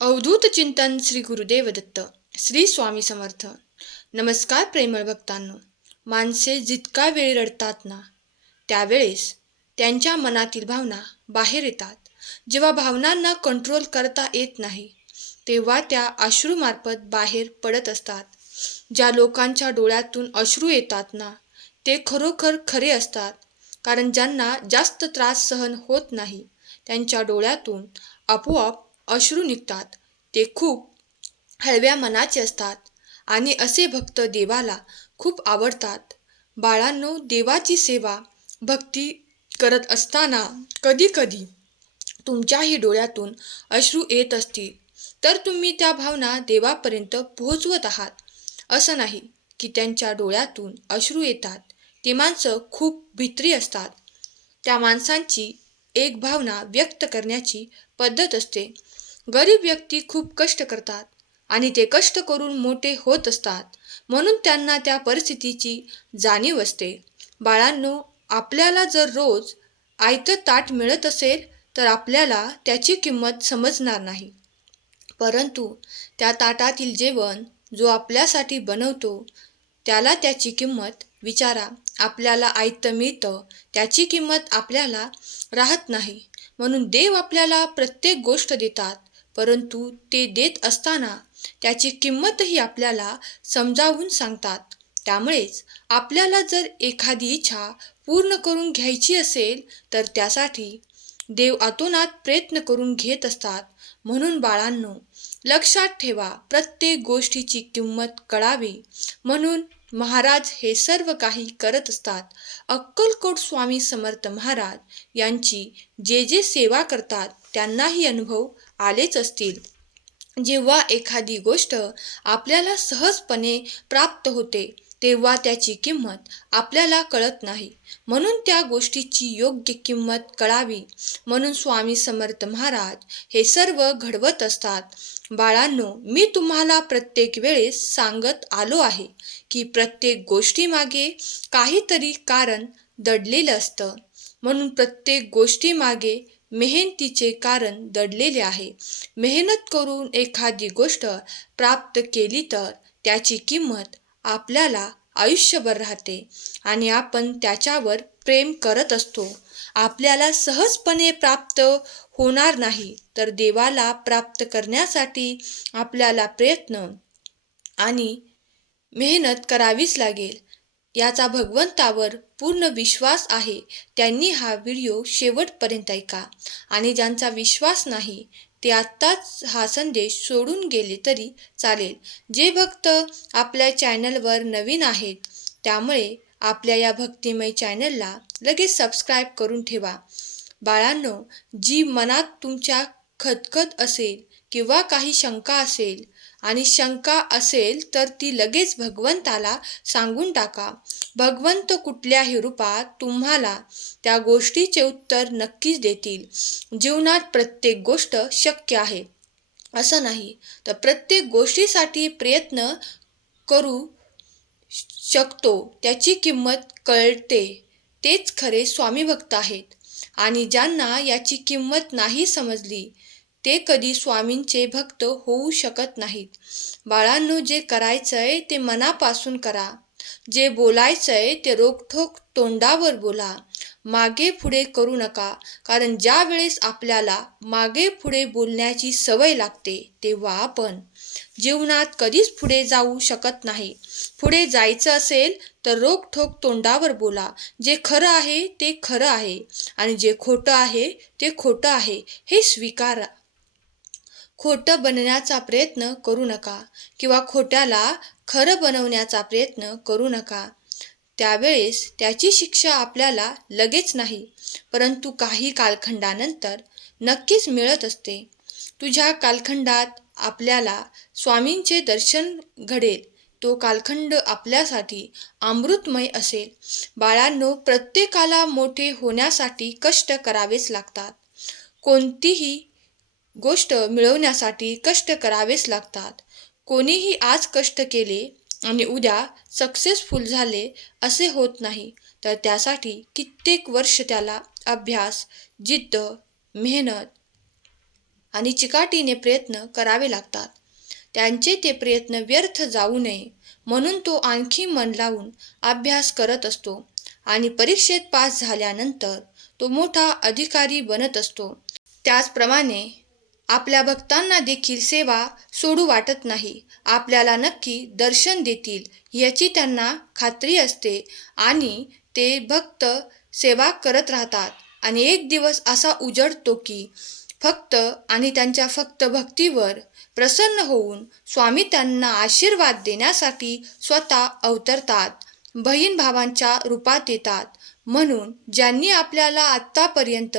अवधूत चिंतन श्री गुरुदेव दत्त श्री स्वामी समर्थ. नमस्कार प्रेमळ भक्तांनो. माणसे जितका वेळ रडतात ना त्यावेळेस त्यांच्या मनातील भावना बाहेर येतात. जेव्हा भावनांना कंट्रोल करता येत नाही तेव्हा त्या अश्रूमार्फत बाहेर पडत असतात. ज्या लोकांच्या डोळ्यातून अश्रू येतात ना ते खरोखर खरे असतात. कारण ज्यांना जास्त त्रास सहन होत नाही त्यांच्या डोळ्यातून आपोआप अश्रू निघतात. ते खूप हळव्या मनाचे असतात आणि असे भक्त देवाला खूप आवडतात. बाळांनो देवाची सेवा भक्ती करत असताना कधीकधी तुमच्याही डोळ्यातून अश्रू येत असतील तर तुम्ही त्या भावना देवापर्यंत पोहोचवत आहात. असं नाही की त्यांच्या डोळ्यातून अश्रू येतात. ती माणसं खूप भित्री असतात. त्या माणसांची एक भावना व्यक्त करण्याची पद्धत असते. गरीब व्यक्ती खूप कष्ट करतात आणि ते कष्ट करून मोठे होत असतात. म्हणून त्यांना त्या परिस्थितीची जाणीव असते. बाळांनो आपल्याला जर रोज आयतं ताट मिळत असेल तर आपल्याला त्याची किंमत समजणार नाही. परंतु त्या ताटातील जेवण जो आपल्यासाठी बनवतो त्याला त्याची किंमत विचारा. आपल्याला आयतं मिळतं त्याची किंमत आपल्याला राहत नाही. म्हणून देव आपल्याला प्रत्येक गोष्ट देतात. परंतु ते देत असताना त्याची किंमतही आपल्याला समजावून सांगतात. त्यामुळेच आपल्याला जर एखादी इच्छा पूर्ण करून घ्यायची असेल तर त्यासाठी देव अतोनात प्रयत्न करून घेत असतात. म्हणून बाळांनो लक्षात ठेवा प्रत्येक गोष्टीची किंमत कळावी. म्हणून महाराज हे सर्व काही करत असतात. अक्कलकोट स्वामी समर्थ महाराज यांची जे जे सेवा करतात त्यांनाही अनुभव आलेच असतील. जेव्हा एखादी गोष्ट आपल्याला सहजपणे प्राप्त होते तेव्हा त्याची किंमत आपल्याला कळत नाही. म्हणून त्या गोष्टीची योग्य किंमत कळावी. म्हणून स्वामी समर्थ महाराज हे सर्व घडवत असतात. बाळांनो मी तुम्हाला प्रत्येक वेळेस सांगत आलो आहे की प्रत्येक गोष्टीमागे काहीतरी कारण दडलेलं असतं. म्हणून प्रत्येक गोष्टीमागे मेहनतीचे कारण दडलेले आहे. मेहनत करून एखादी गोष्ट प्राप्त केली तर त्याची किंमत आपल्याला आयुष्यभर राहते आणि आपण त्याच्यावर प्रेम करत असतो. आपल्याला सहजपणे प्राप्त होणार नाही तर देवाला प्राप्त करण्यासाठी आपल्याला प्रयत्न आणि मेहनत करावीच लागेल. याचा भगवंतावर पूर्ण विश्वास आहे. त्यांनी हा व्हिडिओ शेवटपर्यंत ऐका. आणि ज्यांचा विश्वास नाही ते आत्ताच हा संदेश सोडून गेले तरी चालेल. जे भक्त आपल्या चॅनलवर नवीन आहेत त्यामुळे आपल्या या भक्तिमय चॅनलला लगेच सबस्क्राईब करून ठेवा. बाळांनो जी मनात तुमच्या खतखत असेल किंवा काही शंका असेल आणि शंका असेल तर ती लगेच भगवंताला सांगून टाका. भगवंत कुठल्याही रूपात तुम्हाला त्या गोष्टीचे उत्तर नक्कीच देतील. जीवनात प्रत्येक गोष्ट शक्य आहे. असं नाही तर प्रत्येक गोष्टीसाठी प्रयत्न करू शकतो. त्याची किंमत कळते. तेच खरे स्वामी भक्त आहेत. आणि ज्यांना याची किंमत नाही समजली ते कधी स्वामींचे भक्त होऊ शकत नाहीत. बाळांनो जे करायचंय ते मनापासून करा. जे बोलायचंय ते रोखठोक तोंडावर बोला. मागे पुढे करू नका कारण ज्या वेळेस आपल्याला मागे पुढे बोलण्याची सवय लागते तेव्हा आपण जीवनात कधीच पुढे जाऊ शकत नाही. पुढे जायचं असेल तर रोखठोक तोंडावर बोला. जे खरं आहे ते खरं आहे. आणि जे खोटं आहे ते खोटं आहे. हे स्वीकारा. खोटं बनण्याचा प्रयत्न करू नका किंवा खोट्याला खरं बनवण्याचा प्रयत्न करू नका. त्यावेळेस त्याची शिक्षा आपल्याला लगेच नाही परंतु काही कालखंडानंतर नक्कीच मिळत असते. तुझ्या कालखंडात आपल्याला स्वामींचे दर्शन घडेल. तो कालखंड आपल्यासाठी अमृतमय असेल. बाळांनो प्रत्येकाला मोठे होण्यासाठी कष्ट करावेच लागतात. कोणतीही गोष्ट मिळवण्यासाठी कष्ट करावेच लागतात. कोणीही आज कष्ट केले आणि उद्या सक्सेसफुल झाले असे होत नाही तर त्यासाठी कित्येक वर्ष त्याला अभ्यास जिद्द मेहनत आणि चिकाटीने प्रयत्न करावे लागतात. त्यांचे ते प्रयत्न व्यर्थ जाऊ नये म्हणून तो आणखी मन लावून अभ्यास करत असतो आणि परीक्षेत पास झाल्यानंतर तो मोठा अधिकारी बनत असतो. त्याचप्रमाणे आपल्या भक्तांना देखील सेवा सोडू वाटत नाही आपल्याला नक्की दर्शन देतील याची त्यांना खात्री असते आणि ते भक्त सेवा करत राहतात. आणि एक दिवस असा उजडतो की फक्त आणि त्यांच्या फक्त भक्तीवर प्रसन्न होऊन स्वामी त्यांना आशीर्वाद देण्यासाठी स्वतः अवतरतात बहीण भावांच्या रूपात येतात. म्हणून ज्यांनी आपल्याला आत्तापर्यंत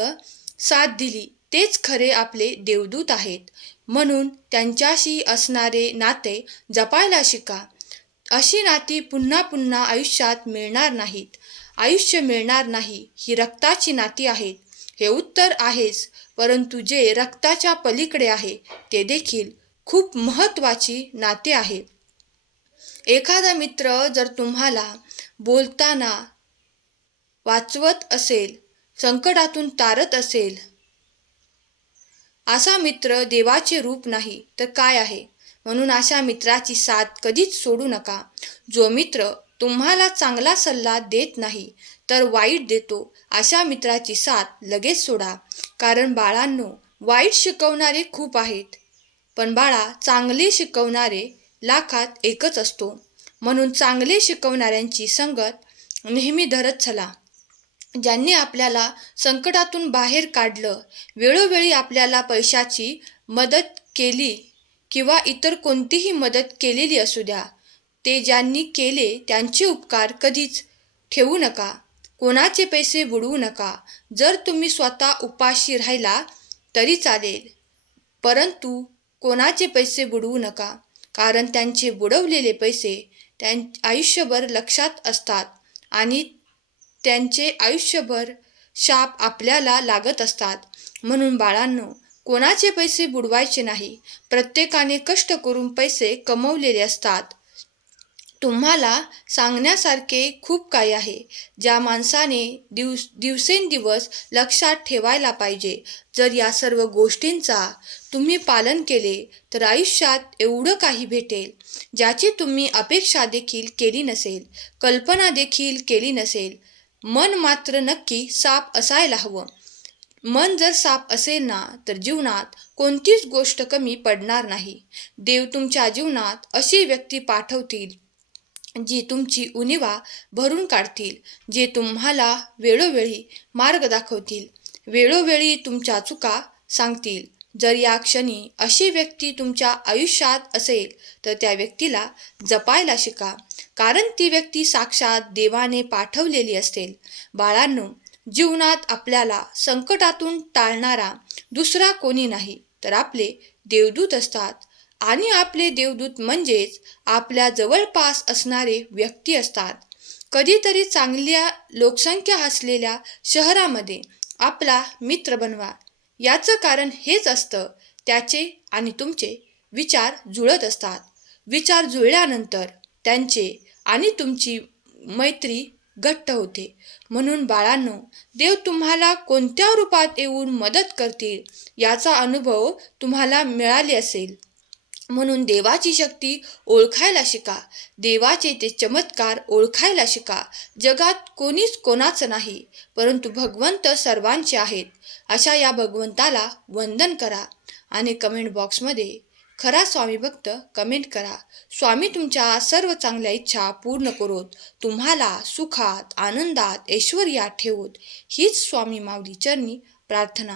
साथ दिली तेच खरे आपले देवदूत आहेत. म्हणून त्यांच्याशी असणारे नाते जपायला शिका. अशी नाती पुन्हा पुन्हा आयुष्यात मिळणार नाहीत. आयुष्य मिळणार नाही ही रक्ताची नाती आहेत. हे उत्तर आहेच परंतु जे रक्ताच्या पलीकडे आहे ते देखील खूप महत्त्वाची नाते आहे. एखादा मित्र जर तुम्हाला बोलताना वाचवत असेल संकटातून तारत असेल असा मित्र देवाचे रूप नाही तर काय आहे? म्हणून अशा मित्राची साथ कधीच सोडू नका. जो मित्र तुम्हाला चांगला सल्ला देत नाही तर वाईट देतो. अशा मित्राची साथ लगेच सोडा. कारण बाळांनो वाईट शिकवणारे खूप आहेत. पण बाळा चांगले शिकवणारे लाखात एकच असतो. म्हणून चांगले शिकवणाऱ्यांची संगत नेहमी धरत चला. ज्यांनी आपल्याला संकटातून बाहेर काढलं वेळोवेळी आपल्याला पैशाची मदत केली किंवा इतर कोणतीही मदत केलेली असू द्या ते ज्यांनी केले त्यांचे उपकार कधीच ठेवू नका. कोणाचे पैसे बुडवू नका. जर तुम्ही स्वतः उपाशी राहिला तरी चालेल. परंतु कोणाचे पैसे बुडवू नका. कारण त्यांचे बुडवलेले पैसे त्यां आयुष्यभर लक्षात असतात आणि त्यांचे आयुष्यभर शाप आपल्याला लागत असतात. म्हणून बाळांनो कोणाचे पैसे बुडवायचे नाही. प्रत्येकाने कष्ट करून पैसे कमवलेले असतात. तुम्हाला सांगण्यासारखे खूप काही आहे ज्या माणसाने दिवस दिवसेंदिवस लक्षात ठेवायला पाहिजे. जर या सर्व गोष्टींचा तुम्ही पालन केले तर आयुष्यात एवढं काही भेटेल ज्याची तुम्ही अपेक्षा देखील केली नसेल कल्पना देखील केली नसेल. मन मात्र नक्की साप असायला हवं. मन जर साफ असेल ना तर जीवनात कोणतीच गोष्ट कमी पडणार नाही. देव तुमच्या जीवनात अशी व्यक्ती पाठवतील जी तुमची उणिवा भरून काढतील जे तुम्हाला वेळोवेळी मार्ग दाखवतील वेळोवेळी तुमच्या चुका सांगतील. जर या क्षणी अशी व्यक्ती तुमच्या आयुष्यात असेल तर त्या व्यक्तीला जपायला शिका कारण ती व्यक्ती साक्षात देवाने पाठवलेली असेल. बाळांनो जीवनात आपल्याला संकटातून टाळणारा दुसरा कोणी नाही तर आपले देवदूत असतात. आणि आपले देवदूत म्हणजेच आपल्या जवळपास असणारे व्यक्ती असतात. कधीतरी चांगल्या लोकसंख्या असलेल्या शहरामध्ये आपला मित्र बनवा. याचं कारण हेच असतं त्याचे आणि तुमचे विचार जुळत असतात. विचार जुळल्यानंतर त्यांचे आणि तुमची मैत्री घट्ट होते. म्हणून बाळांनो देव तुम्हाला कोणत्या रूपात येऊन मदत करतील याचा अनुभव तुम्हाला मिळाले असेल. म्हणून देवाची शक्ती ओळखायला शिका. देवाचे ते चमत्कार ओळखायला शिका. जगात कोणीच कोणाचं नाही परंतु भगवंत सर्वांचे आहेत. अशा या भगवंताला वंदन करा आणि कमेंट बॉक्समध्ये खरा स्वामी भक्त कमेंट करा. स्वामी तुमच्या सर्व चांगल्या इच्छा पूर्ण करोत. तुम्हाला सुखात आनंदात ऐश्वर्यात ठेवोत. हीच स्वामी माऊली चरणी प्रार्थना.